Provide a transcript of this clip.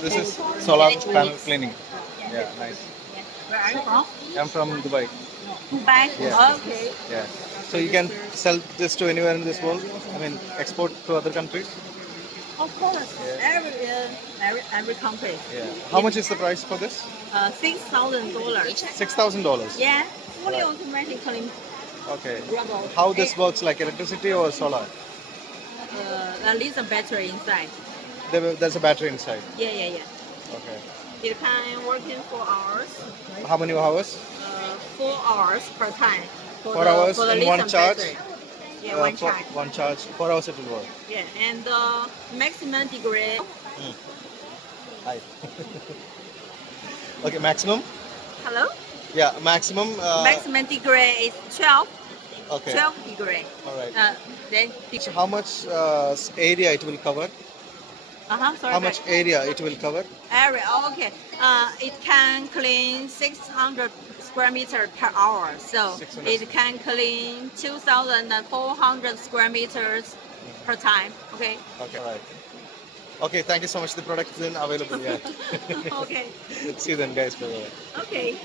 this is solar panel cleaning. Yeah, nice. Where are you from? I'm from Dubai. Dubai. Yeah. Okay. Yeah. So you can sell this to anywhere in this world? I mean, export to other countries? Of course. Yeah. Every country. Yeah. How much is the price for this? $6,000. $6,000. Yeah. Fully Right. automatically. Okay. How this works, like electricity or solar? There is a battery inside. There's a battery inside. Yeah. Okay. You can work in 4 hours. How many hours? 4 hours per time. 4 hours for the in one lithium charge? battery. Yeah, one charge. One charge. 4 hours it will work. Yeah, and maximum degree. Hi. Okay, maximum? Hello. Yeah, maximum. Maximum degree is 12. Okay. 12 degree. All right. Then. So how much area it will cover? Sorry. How much area it will cover? Area. Oh, okay. It can clean 600 square meter per hour. So 600. it can clean 2,400 square meters per time. Okay. Okay. All right. Okay, thank you so much. The product is then available. Yeah. Okay. See you then, guys. Bye-bye. Okay.